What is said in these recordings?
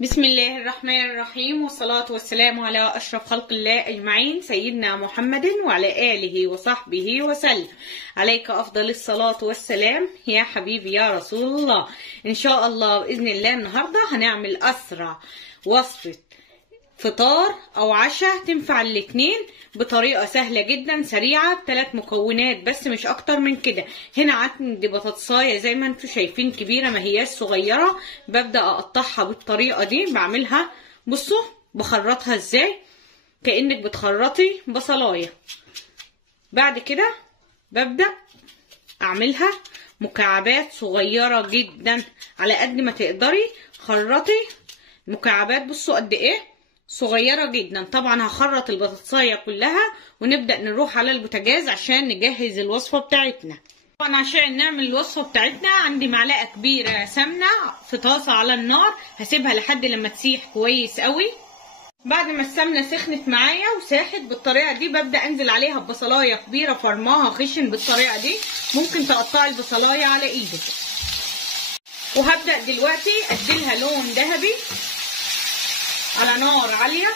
بسم الله الرحمن الرحيم، والصلاة والسلام على أشرف خلق الله أجمعين، سيدنا محمد وعلى آله وصحبه وسلم. عليك أفضل الصلاة والسلام يا حبيبي يا رسول الله. إن شاء الله بإذن الله النهاردة هنعمل أسرع وصفة فطار أو عشاء تنفع الاتنين بطريقة سهلة جدا سريعة ب3 مكونات بس، مش أكتر من كده. هنا عندي بطاطساية زي ما انتوا شايفين كبيرة، ما هياش صغيرة. ببدأ أقطعها بالطريقة دي، بعملها بصوا بخرطها ازاي، كأنك بتخرطي بصلاية. بعد كده ببدأ أعملها مكعبات صغيرة جدا على قد ما تقدري. خرطي مكعبات بصوا قد ايه صغيرة جدا. طبعا هخرط البطاطساية كلها ونبدأ نروح على البوتاجاز عشان نجهز الوصفة بتاعتنا. طبعا عشان نعمل الوصفة بتاعتنا عندي معلقة كبيرة سمنة في طاسة على النار، هسيبها لحد لما تسيح كويس قوي. بعد ما السمنة سخنت معايا وساحت بالطريقة دي، ببدأ انزل عليها ببصلاية كبيرة فرماها خشن بالطريقة دي. ممكن تقطعي البصلاية على ايدك. وهبدأ دلوقتي اديلها لون ذهبي على نار عالية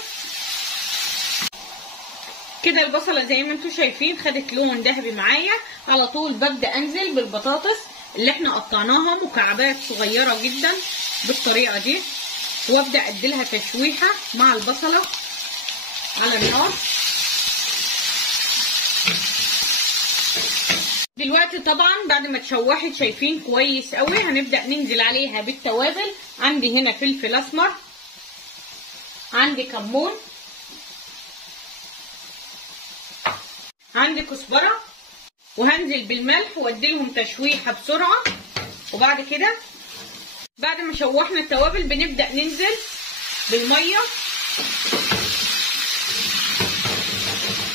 كده. البصلة زي ما انتوا شايفين خدت لون ذهبي معايا. على طول ببدأ انزل بالبطاطس اللي احنا قطعناها مكعبات صغيرة جدا بالطريقة دي، وابدأ اديلها تشويحة مع البصلة على النار. دلوقتي طبعا بعد ما اتشوحت شايفين كويس قوي، هنبدأ ننزل عليها بالتوابل. عندي هنا فلفل اسمر، عندي كمون، عندي كزبره، وهنزل بالملح واديلهم تشويحه بسرعه. وبعد كده بعد ما شوحنا التوابل بنبدا ننزل بالميه.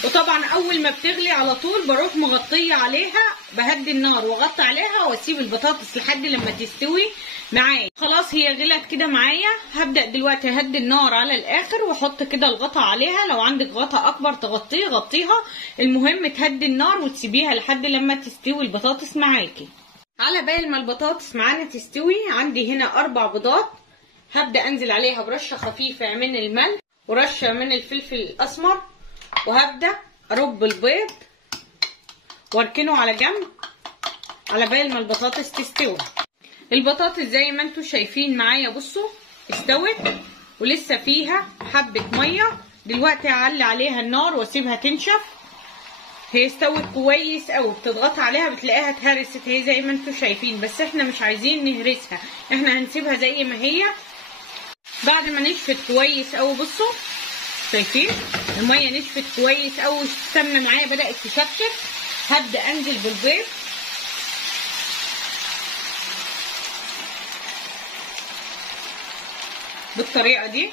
وطبعا اول ما بتغلي على طول بروح مغطيه عليها، بهدي النار واغطي عليها واسيب البطاطس لحد لما تستوي معايا. خلاص هي غلت كده معايا. هبدأ دلوقتي اهدي النار على الاخر واحط كده الغطا عليها. لو عندك غطا اكبر تغطيه غطيها، المهم تهدي النار وتسيبيها لحد لما تستوي البطاطس معاكي. على بال ما البطاطس معانا تستوي عندي هنا 4 بيضات. هبدأ انزل عليها برشة خفيفة من الملح ورشة من الفلفل الاسمر، وهبدأ ارب البيض واركنه على جنب على بال ما البطاطس تستوي. البطاطس زي ما انتوا شايفين معايا بصوا استوت ولسه فيها حبة مية. دلوقتي هعلي عليها النار واسيبها تنشف. هي استوت كويس قوي، بتضغط عليها بتلاقيها اتهرست هي زي ما انتوا شايفين، بس احنا مش عايزين نهرسها، احنا هنسيبها زي ما هي. بعد ما نشفت كويس قوي بصوا شايفين المية نشفت كويس قوي، السمنة معايا بدأت تشفشف. هبدأ انزل بالبيض بالطريقة دي.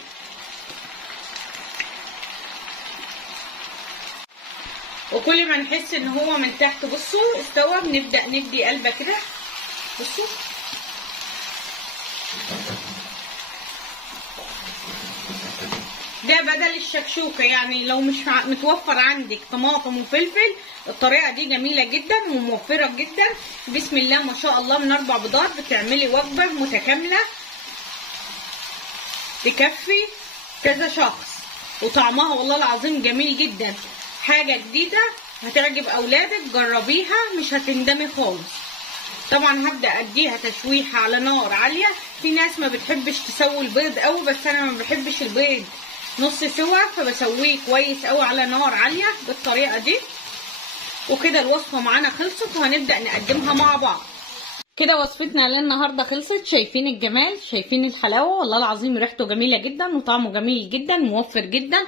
وكل ما نحس ان هو من تحت بصوا استوى بنبدأ ندي قلبة كده بصوا. ده بدل الشكشوكة، يعني لو مش متوفر عندك طماطم وفلفل الطريقة دي جميلة جدا وموفرة جدا. بسم الله ما شاء الله، من 4 بيضات بتعملي وجبة متكاملة تكفي كذا شخص، وطعمها والله العظيم جميل جدا. حاجة جديدة هتعجب اولادك، جربيها مش هتندمي خالص. طبعا هبدأ اديها تشويحة على نار عالية. في ناس ما بتحبش تسوي البيض قوي، بس انا ما بحبش البيض نص سوا، فبسويه كويس قوي على نار عالية بالطريقة دي. وكده الوصفة معانا خلصت وهنبدأ نقدمها مع بعض. كده وصفتنا للنهارده خلصت. شايفين الجمال، شايفين الحلاوه، والله العظيم ريحته جميله جدا وطعمه جميل جدا موفر جدا.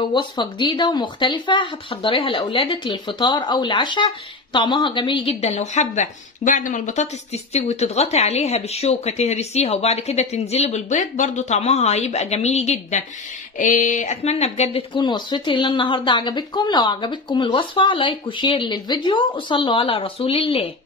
وصفه جديده ومختلفه هتحضريها لاولادك للفطار او العشاء. طعمها جميل جدا. لو حابه بعد ما البطاطس تستوي تضغطي عليها بالشوكه تهرسيها وبعد كده تنزلي بالبيض، برضو طعمها هيبقى جميل جدا. اتمنى بجد تكون وصفتي للنهارده عجبتكم. لو عجبتكم الوصفه لايك وشير للفيديو وصلوا على رسول الله.